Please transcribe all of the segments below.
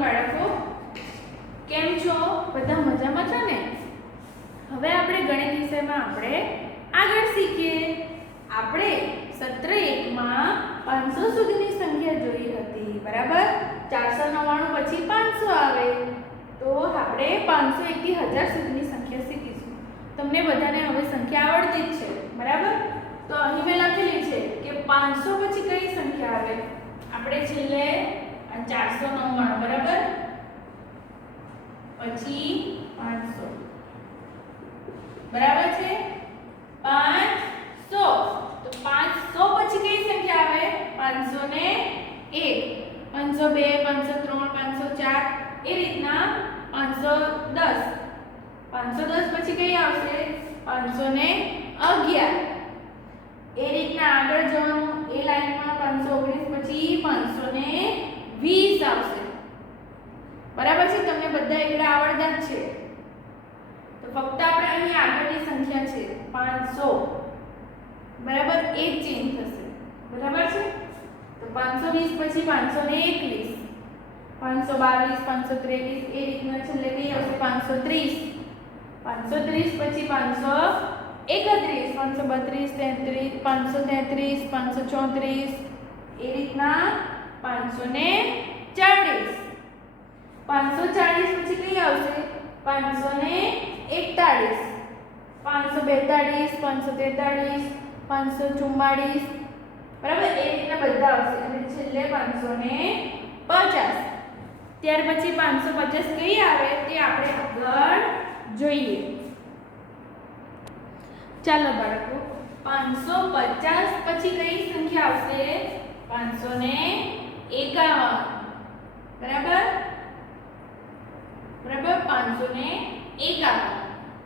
બાળકો, કેમ છો? બધા મજામાં છો ને? હવે આપણે ગણિત વિષયમાં આપણે આગળ શીખીએ. આપણે સત્ર 1 માં 500 સુધીની સંખ્યા જોઈ હતી, બરાબર? 499 પછી 500 આવે, તો આપણે 501 થી 1000 સુધીની સંખ્યા શીખીશું. તમને બધાને હવે સંખ્યા આવડતી જ છે, બરાબર? તો અહીં મેં લખેલી છે કે 500 પછી કઈ સંખ્યા આવે? આપણે છેલ્લે 499, બરાબર? પછી 500, બરાબર છે? 500, તો 500 પછી કઈ સંખ્યા આવે? 501, 502, 503, 504, એ રીતના 510. 510 પછી કઈ આવશે? 511. એ રીતના આગળ જવાનું. એ લાઈનમાં 519 પછી 520 આવશે, બરાબર છે? તમને બધા એકડા આવડતા જ છે. તો ફક્ત આપણે અહીં આગળની સંખ્યા છે 500, બરાબર, એક ચેન્જ થશે, બરાબર છે? તો 520 પછી 521, 522, 523, એ રીતના છેલ્લે કઈ આવશે? 530. 530 પછી 531, 532, 33, 533, 534, એ રીતના 540. 540 પછી કઈ આવશે? 541, 542, 543, 544, બરાબર? એ રીતના બધા આવશે અને છેલ્લે 550. ત્યાર પછી 550 કઈ આવે તે આપણે આગળ જોઈએ. ચાલો બાળકો, 550 પછી કઈ સંખ્યા આવશે? 551, બરાબર? બરાબર, 551.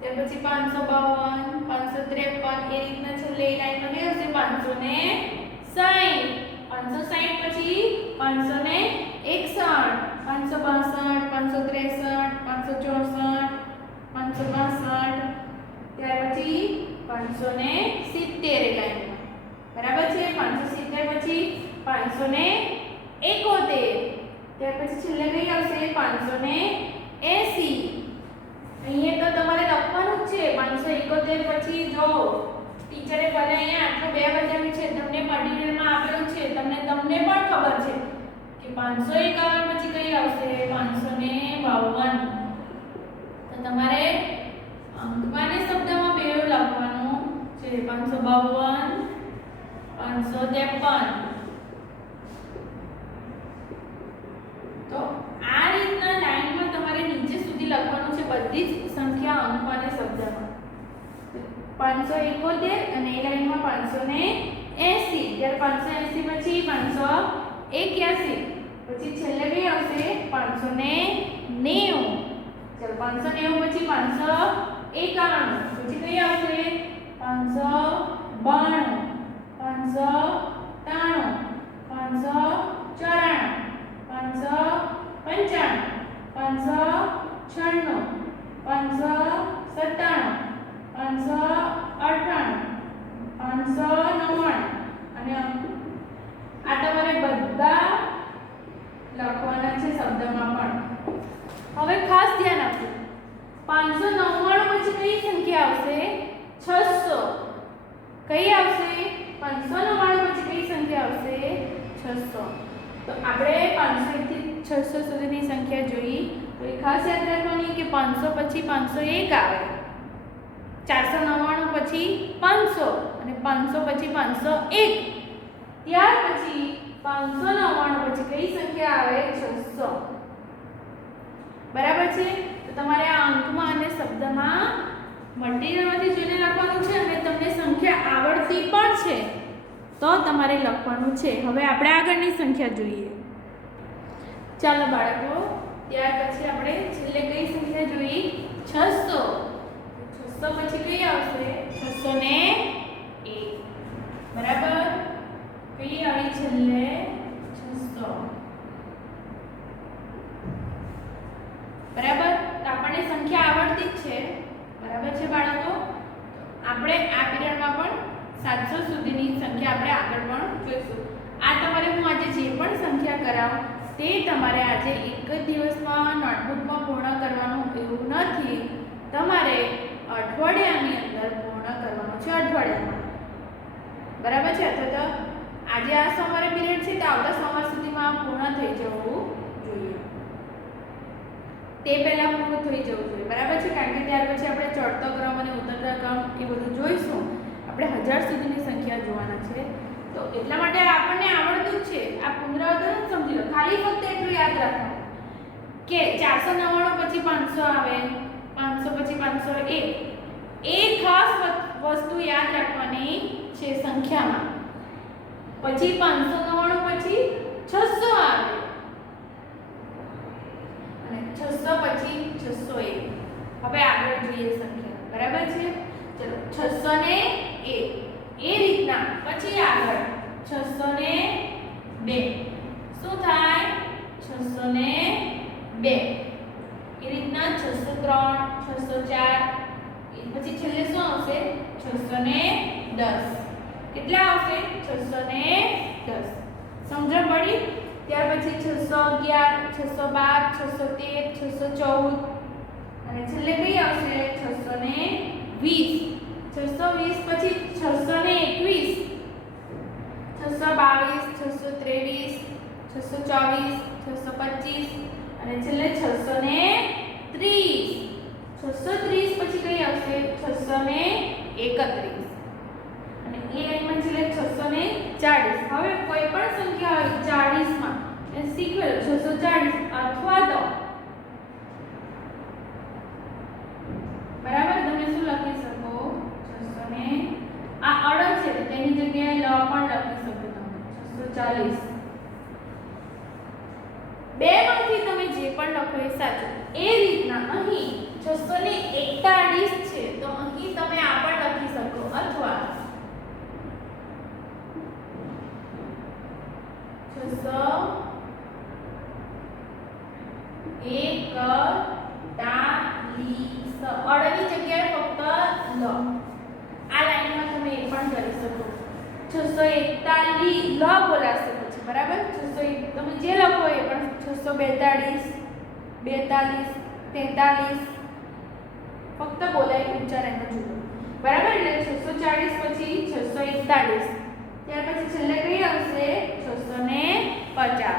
ત્યાર પછી 552, 553, એ રીતના છેલ્લે એ લાઈનમાં કઈ આવશે? 560. 560 પછી 561, 562, 563, 564, 565, ત્યાર પછી 570 એ લાઈનમાં, બરાબર છે? 570 પછી 571, ત્યાર પછી છેલ્લે કઈ આવશે? 580. અહીંયા તો તમારે લખવાનું જ છે 571 પછી. જો ટીચરે ભલે અહીંયા આટલું 2 બતાવ્યું છે, તમને મટીરીયલમાં આપેલું છે, તમને પણ ખબર છે કે 551 પછી કઈ આવશે? 552. તો તમારે અંકમાં ને શબ્દમાં બેવ લખવાનું છે. 552, 553. તો આ રીતના લાઈનમાં તમારે નીચે સુધી લખવાનું છે બધી જ સંખ્યા અંકમાં ને શબ્દમાં. 571 અને એ લાઈનમાં 580, ત્યારે 580 પછી 581, પછી છેલ્લે કઈ આવશે? 590. ચાલો 590 પછી 591, પછી કઈ આવશે? 592, 593, 594, 595, 596, 597, 598, 599 અને આ તમારે બધા લખવાના છે શબ્દમાં પણ. હવે ખાસ ધ્યાન આપજો, 599 પછી કઈ સંખ્યા આવશે? 600. કઈ આવશે? 599 પછી કઈ સંખ્યા આવશે? 600. તો આપણે 501 થી 600 સુધીની સંખ્યા જોઈ. તો એ ખાસ યાદ રાખવાની કે 500 પછી 501 આવે, 499 પછી 500 અને 500 પછી 501. ત્યાર પછી 599 પછી કઈ સંખ્યા આવે? 600, બરાબર છે? તો તમારે આ અંકમાં અને શબ્દમાં મટીરીયલમાંથી જોઈને લખવાનું છે અને તમને સંખ્યા આવડતી પણ છે તો તમારે લખવાનું છે. હવે આપણે આગળની સંખ્યા જોઈએ. ચાલો બાળકો, ત્યાર પછી આપણે છેલ્લે કઈ સંખ્યા જોઈ? 600. 600 પછી કઈ આવશે? 601, બરાબર? કઈ આવી છેલ્લે? 600, બરાબર? તો આપણને સંખ્યા આવડતી જ છે, બરાબર છે બાળકો? આપણે આ પીરિયડમાં પણ 700 સુધીની સંખ્યા આપણે આગળ પણ જોઈશું. આ તમારે હું આજે જે પણ સંખ્યા કરાવું તે તમારે આજે એક જ દિવસમાં નોટબુકમાં પૂર્ણ કરવાનું એવું નથી, તમારે અઠવાડિયાની અંદર પૂર્ણ કરવાનું છે, અઠવાડિયામાં. બરાબર છે? અથવા તો આજે આ સોમવારે પીરિયડ છે તો આવતા સોમવાર સુધીમાં પૂર્ણ થઈ જવું જોઈએ. તે પહેલાં પૂરું થઈ જવું જોઈએ. બરાબર છે? કારણ કે ત્યાર પછી આપણે ચડતો ક્રમ અને ઉતરતો ક્રમ એ બધું જોઈશું. આપણે 1000 સુધીની સંખ્યા જોવાના છે. તો એટલા માટે આપણને આવડતું જ છે. આ પુનરાવર્તન સમજી લો. ખાલી ફક્ત એટલું યાદ રાખવાનું કે 499 પછી 500 આવે, 500 પછી 501. એક ખાસ વસ્તુ યાદ રાખવાની છે સંખ્યામાં. પછી 599 પછી 600 આવે અને 600 પછી 601. હવે આગળ જોઈએ સંખ્યા. બરાબર છે? ચલો 601 એ રીતના. પછી આગળ 602. શું થાય? 602 એ રીતના 603, 604. પછી છેલ્લે શું આવશે? 610. કેટલા આવશે? 610. સમજણ પડી? ત્યાર પછી 611, 612, 613, 614 અને છેલ્લે કઈ આવશે? 620. 620 પછી 621, 622, 623, 624, 625 અને છેલ્લે 630. 630 પછી કઈ આવશે? 631 અને એ લાઈનમાં છેલ્લે 640. હવે કોઈ પણ સંખ્યા હોય 40 માં એ શીખવેલો 640 અથવા તો બરાબર તમે શું લખી શકો? 600 આ અડદ છે તો તેની જગ્યાએ લ પણ લખી શકો તમે 640. બે માંથી તમે જે પણ લખો એ સાચું. એ રીતના અહીં 641 છે તો અહીં તમે આ પણ લખી શકો અથવા 641 અડની જગ્યાએ ફક્ત લ. આ લાઈનમાં તમે એ પણ કરી શકો. 641 લ બોલાશે પછી. બરાબર? 601 તમે જે લખો એ પણ 642, 42, 43 ફક્ત બોલાય ઉચ્ચારણનો જુદો. બરાબર? એટલે 640 પછી 641. ત્યાર પછી છેલ્લે કઈ આવશે? 650.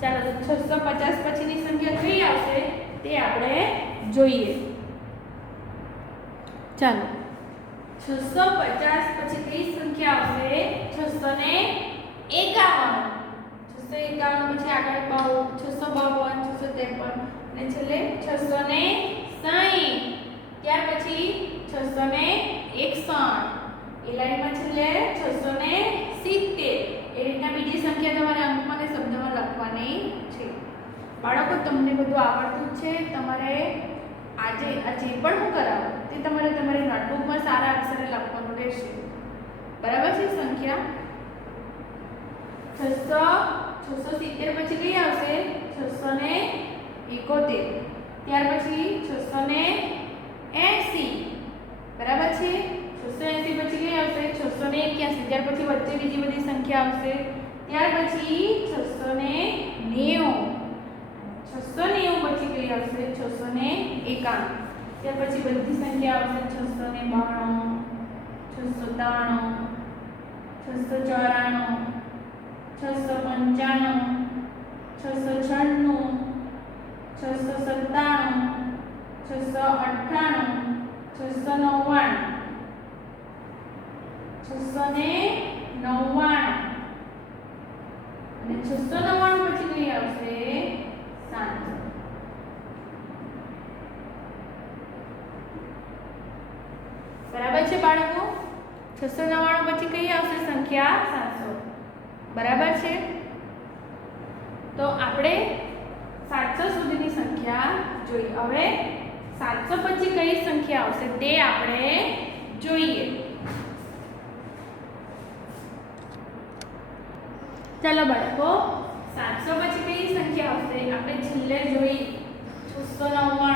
ચાલો તો 650 પછીની સંખ્યા કઈ આવશે તે આપણે જોઈએ. ચાલો 650 પછી કઈ સંખ્યા આવશે? 651. 651 પછી આગળ 652, 653 અને છેલ્લે 660. ત્યાર પછી 661. એ લાઈનમાં છેલ્લે 670. એ રીતના બીજી સંખ્યા તમારે અંકમાં અને શબ્દમાં લખવાની છે. બાળકો તમને બધું આવડતું છે. તમારે આજે આ જે પણ હું કરાવું તે તમારે તમારી નોટબુકમાં સારા અક્ષરે લખવાનું રહેશે. બરાબર છે? સંખ્યા 670 પછી કઈ આવશે? 671. ત્યાર પછી 680. બરાબર છે? 680 પછી કઈ આવશે? 681. ત્યાર પછી વચ્ચે બીજી બધી સંખ્યા આવશે. ત્યાર પછી 690. 690 પછી કઈ આવશે? 691. ત્યાર પછી બધી સંખ્યા આવશે 692, 693, 694, 695, 696, 697, 698, 699 અને 699 પછી કઈ આવશે? 700. બરાબર છે બાળકો? 699 પછી કઈ આવશે સંખ્યા? 700. બરાબર છે? તો આપણે 700 સુધીની સંખ્યા જોઈ. હવે 700 પછી કઈ સંખ્યા આવશે તે આપણે જોઈએ. ચાલો બાળકો 700 પછી કઈ સંખ્યા આવશે આપણે છેલ્લે જોઈ. 699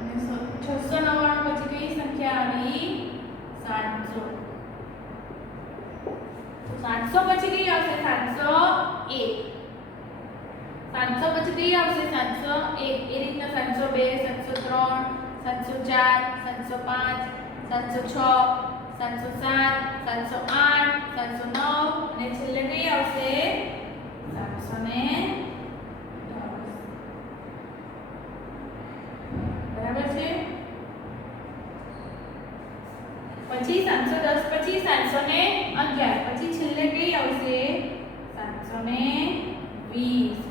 અને 699 પછી કઈ સંખ્યા આવી? 700. તો 700 પછી કઈ આવશે? 701. 700 પછી કઈ આવશે? 701 એ રીતના 702 703 704 705 706 707 708 709 અને છેલ્લે કઈ આવશે? 710 બરાબર છે. પછી 710 પછી 711 પછી છેલ્લે કઈ આવશે? 720.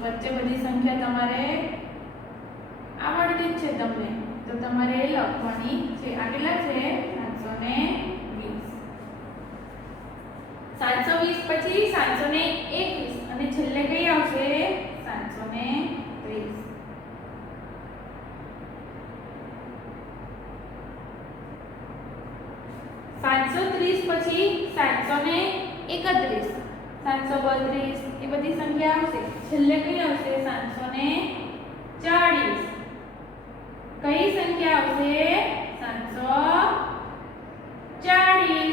વચ્ચે બધી સંખ્યા તમારે આવડતી જ છે તમને, તો તમારે લખવાની છે. આ કેટલા છે? 720. 720 પછી 721 અને છેલ્લે કઈ આવશે? 730. પછી 731 732 એ બધી સંખ્યા આવશે. છેલ્લે કઈ આવશે? 740. કઈ સંખ્યા આવશે? 740.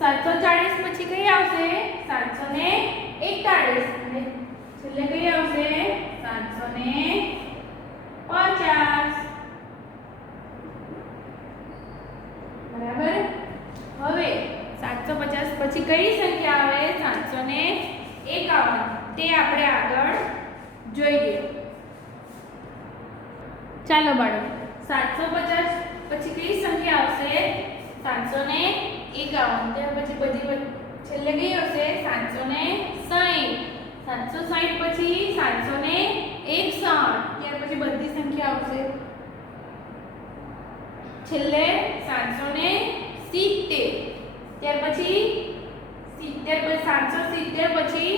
740 પછી કઈ આવશે? 741 અને છેલ્લે કઈ આવશે? 750. બરાબર. હવે 750 પછી કઈ સંખ્યા આવે? 751. તે આપણે આગળ જોઈએ. ચાલો બાળકો, 750 પછી કઈ સંખ્યા આવશે? 751. ત્યાર પછી બધી છેલ્લે કઈ આવશે? 760. 760 પછી 761. ત્યાર પછી બધી સંખ્યા આવશે. છેલ્લે 770. ત્યાર પછી 70 770 પછી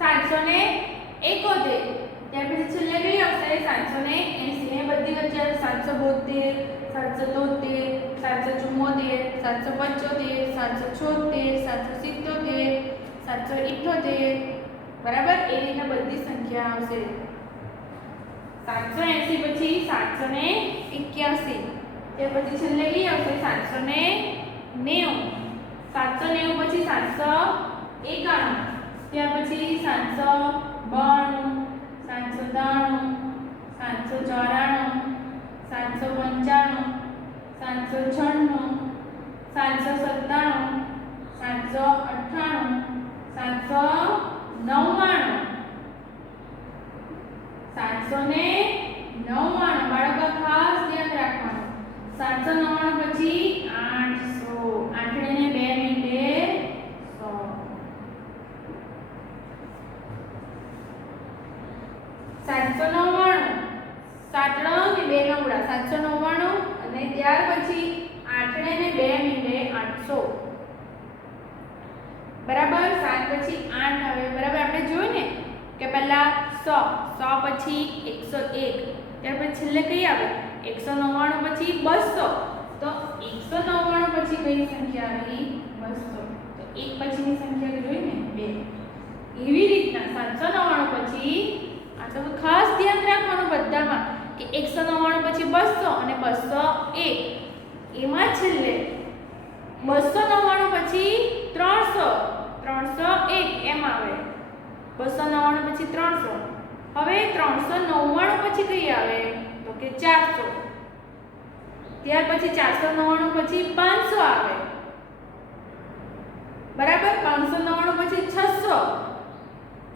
771. ત્યાર પછી છેલ્લે કઈ આવશે? 780. એ બધી વચ્ચે 772 773 774 775 776 777 778. બરાબર. એ રીતના બધી સંખ્યા આવશે. 780 પછી 781. ત્યાર પછી છેલ્લે કઈ આવશે? 790. 790 પછી 791. ત્યાર પછી 792 793 794 795 796 797 798 799. બાળકો ખાસ ધ્યાન રાખવાનું. 799 પછી 800. આઠડે ને 2 મિનિટે 100. 799 સાતડા કે 2 નવડા 799 અને ત્યાર પછી આઠડે ને 2 મિનિટે 800. બરાબર. 7 પછી 8 આવે. બરાબર. આપણે જોયું ને કે પહેલા 100 પછી 101. ત્યાર પછી છેલ્લે કઈ આવે? 199 પછી 200. તો 199 પછી કઈ સંખ્યા આવી? 200. તો એક પછીની સંખ્યા જોઈ ને 2. એવી રીતના 799 પછી આ તો ખાસ ધ્યાન રાખવાનું બધામાં કે 199 પછી 200 અને 201. એમાં છેલ્લે 299 પછી 300 301 એમ આવે. 299 પછી 300. હવે 399 પછી કઈ આવે? તો કે 400. ત્યાર પછી 499 પછી 500 આવે. બરાબર. 599 પછી 600.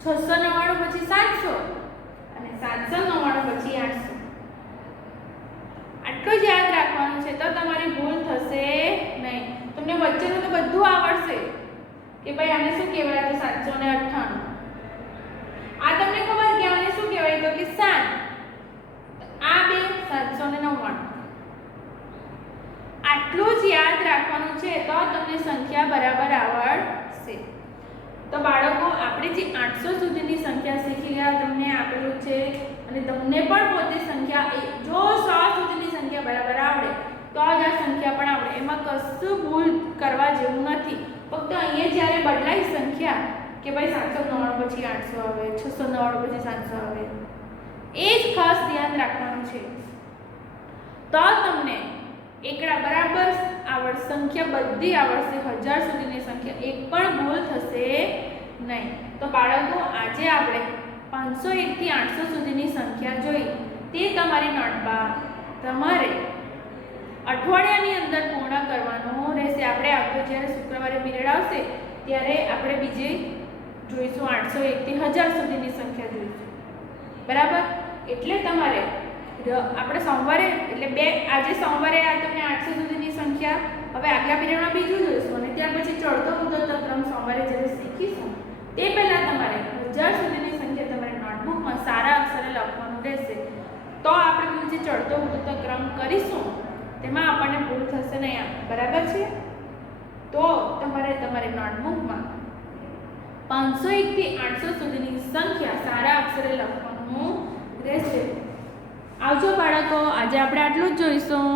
699 પછી 700 અને 799 પછી 800. આટલું જ યાદ રાખવાનું છે તો તમારી ભૂલ થશે નહીં. તમને વચ્ચેનું તો બધું આવડશે કે ભાઈ આને શું કહેવાય? તો 798. આ તમને ખબર કે આને શું કહેવાય? તો કે 7. આ બે 799. આટલું જ યાદ રાખવાનું છે તો તમને સંખ્યા બરાબર આવડશે. તો બાળકો, આપણે જે 800 સુધીની સંખ્યા શીખી ગયા તમને આપેલું છે અને તમને પણ પોતે સંખ્યા જો 100 સુધીની સંખ્યા બરાબર આવડે તો જ આ સંખ્યા પણ આવડે. એમાં કશું ભૂલ કરવા જેવું નથી. ફક્ત અહીંયા જ્યારે બદલાય સંખ્યા કે ભાઈ 799 પછી 800 આવે, 699 પછી 700 આવે, એ જ ખાસ ધ્યાન રાખવાનું છે. તો તમને એકડા બરાબર આવડ સંખ્યા બધી આવડશે. 1000 સુધીની સંખ્યા એક પણ ભૂલ થશે નહીં. તો બાળકો, આજે આપણે 501 થી 800 સુધીની સંખ્યા જોઈ તે તમારી નોટમાં તમારે અઠવાડિયાની અંદર પૂર્ણ કરવાનું રહેશે. આપણે આવતો જ્યારે શુક્રવારે પીરિયડ આવશે ત્યારે આપણે બીજી જોઈશું 801 થી 1000 સુધીની સંખ્યા જોઈશું. બરાબર? એટલે તમારે આપણે સોમવારે એટલે આજે સોમવારે આ તમને 800 સુધીની સંખ્યા, હવે આગલા પીરિયડમાં બીજું જોઈશું અને ત્યાર પછી ચડતો ઉતરતો ક્રમ સોમવારે જ્યારે શીખીશું તે પહેલાં તમારે 1000 સુધીની સંખ્યા તમારી નોટબુકમાં સારા અક્ષરે લખવાનું રહેશે. તો આપણે પેલું જે ચડતો ઉતરતો ક્રમ કરીશું તેમાં આપણને ભૂલ થશે નહીં. બરાબર છે? તો તમારે તમારી નોટબુકમાં 501 થી 800 સુધીની સંખ્યા સારા અક્ષરે લખવાનું રહેશે. આવજો બાળકો, આજે આપણે આટલું જ જોઈશું.